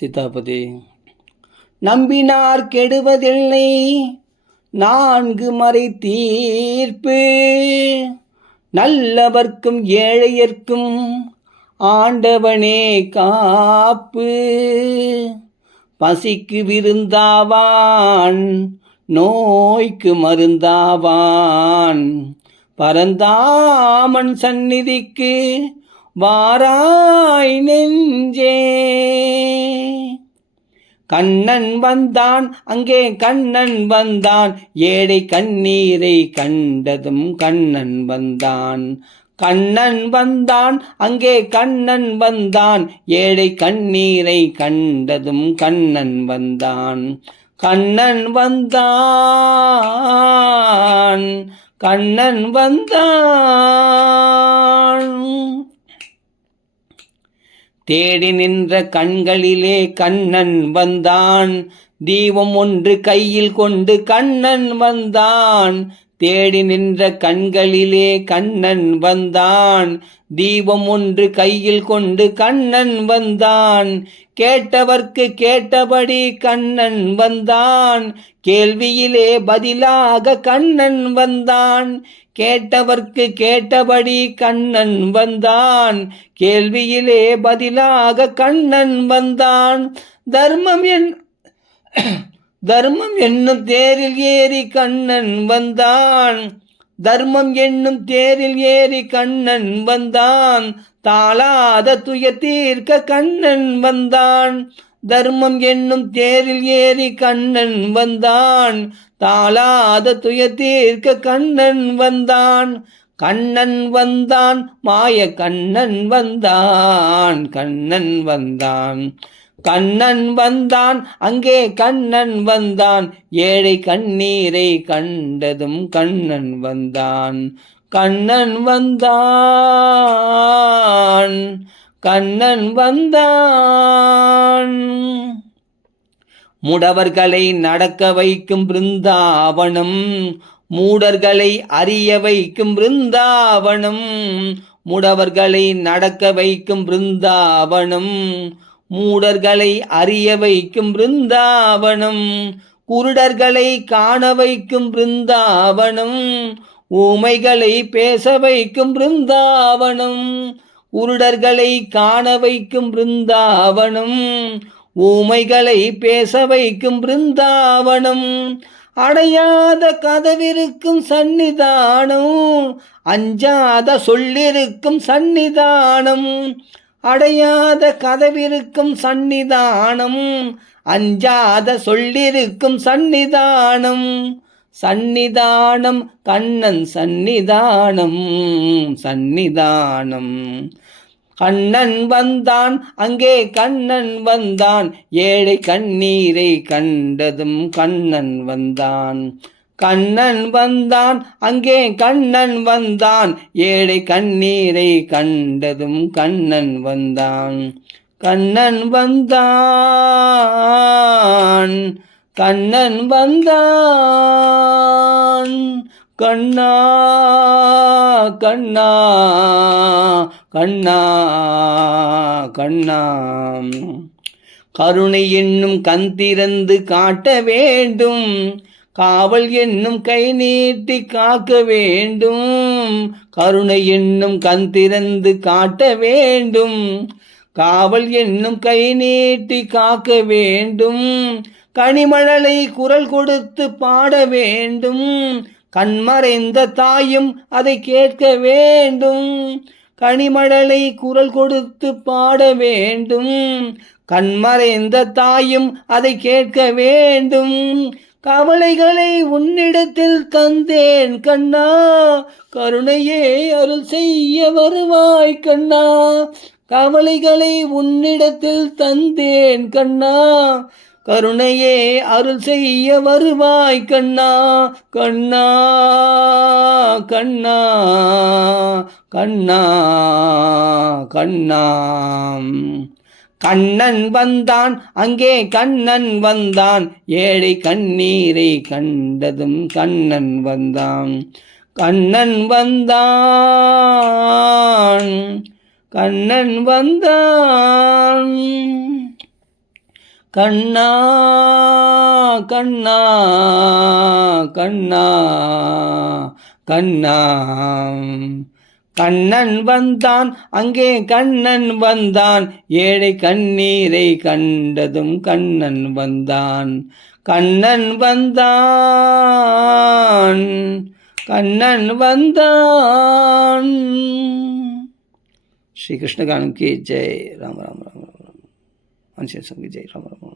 சீதாபதி. நம்பினார் கெடுவதில்லை நான்கு மறை தீர்ப்பு, நல்லவர்க்கும் ஏழையர்க்கும் ஆண்டவனே காப்பு. பசிக்கு விருந்தாவான் நோய்க்கு மருந்தாவான், பரந்தாமன் சந்நிதிக்கு வாராய் நெஞ்சே. கண்ணன் வந்தான் அங்கே கண்ணன் வந்தான், ஏழை கண்ணீரை கண்டதும் கண்ணன் வந்தான். கண்ணன் வந்தான் அங்கே கண்ணன் வந்தான், ஏழை கண்ணீரை கண்டதும் கண்ணன் வந்தான். கண்ணன் வந்தான் கண்ணன் வந்தான். தேடி நின்ற கண்களிலே கண்ணன் வந்தான், தீபம் ஒன்று கையில் கொண்டு கண்ணன் வந்தான். தேடி நின்ற கண்களிலே கண்ணன் வந்தான், தீபம் ஒன்று கையில் கொண்டு கண்ணன் வந்தான். கேட்டவர்க்கு கேட்டபடி கண்ணன் வந்தான், கேள்வியிலே பதிலாக கண்ணன் வந்தான். கேட்டவர்க்கு கேட்டபடி கண்ணன் வந்தான், கேள்வியிலே பதிலாக கண்ணன் வந்தான். தர்மம் என்னும் தேரில் ஏறி கண்ணன் வந்தான், தர்மம் என்னும் தேரில் ஏறி கண்ணன் வந்தான். தாளாத துயர் தீர்க்க கண்ணன் வந்தான், தர்மம் என்னும் தேரில் ஏறி கண்ணன் வந்தான். தாளாத துயர் தீர்க்க கண்ணன் வந்தான். கண்ணன் வந்தான் மாய கண்ணன் வந்தான், கண்ணன் வந்தான். கண்ணன் வந்தான் அங்கே கண்ணன் வந்தான், ஏழை கண்ணீரை கண்டதும் கண்ணன் வந்தான். கண்ணன் வந்தான் கண்ணன் வந்தான். முடவர்களை நடக்க வைக்கும் பிருந்தாவனம், மூடர்களை அறிய வைக்கும் பிருந்தாவனம். முடவர்களை நடக்க வைக்கும் பிருந்தாவனம், மூடர்களை அறிய வைக்கும் பிருந்தாவனம். குருடர்களை காண வைக்கும் பிருந்தாவனம், ஊமைகளை பேச வைக்கும் பிருந்தாவனம். குருடர்களை காண வைக்கும் பிருந்தாவனம், ஊமைகளை பேச வைக்கும் பிருந்தாவனம். அடையாத கதவிருக்கும் சந்நிதானம், அஞ்சாத சொல்லிருக்கும் சந்நிதானம். அடையாத கதவிருக்கும் சந்நிதானம், அஞ்சாத சொல்லிருக்கும் சந்நிதானம். சந்நிதானம் கண்ணன் சந்நிதானம், சந்நிதானம். கண்ணன் வந்தான் அங்கே கண்ணன் வந்தான், ஏழை கண்ணீரை கண்டதும் கண்ணன் வந்தான். கண்ணன் வந்தான் அங்கே கண்ணன் வந்தான், ஏழை கண்ணீரை கண்டதும் கண்ணன் வந்தான். கண்ணன் வந்தான் கண்ணன் வந்தான். கண்ணா கண்ணா கண்ணா கண்ணா. கருணை என்னும் கண் திறந்து காட்ட வேண்டும், காவல் என்னும் கை நீட்டி காக்க வேண்டும். கருணை என்னும் கண் திறந்து காட்ட வேண்டும், காவல் என்னும் கை நீட்டி காக்க வேண்டும். கனிமழலை குரல் கொடுத்து பாட வேண்டும், கண்மறைந்த தாயும் அதை கேட்க வேண்டும். கனிமழலை குரல் கொடுத்து பாட வேண்டும், கண்மறைந்த தாயும் அதை கேட்க வேண்டும். கவலைகளை உன்னிடத்தில் தந்தேன் கண்ணா, கருணையே அருள் செய்ய வருவாய் கண்ணா. கவலைகளை உன்னிடத்தில் தந்தேன் கண்ணா, கருணையே அருள் செய்ய வருவாய் கண்ணா. கண்ணா கண்ணா கண்ணா கண்ணா. கண்ணன் வந்தான் அங்கே கண்ணன் வந்தான், ஏழை கண்ணீரை கண்டதும் கண்ணன் வந்தான். கண்ணன் வந்தான் கண்ணன் வந்தான். கண்ணா கண்ணா கண்ணா கண்ணா கண்ணன் வந்தான் அங்கே கண்ணன் வந்தான் ஏழை கண்ணீரை கண்டதும் கண்ணன் வந்தான் கண்ணன் வந்தான் கண்ணன் வந்தான். श्री कृष्ण गानम की जय. राम राम राम राम राम. अंश संग जय राम राम.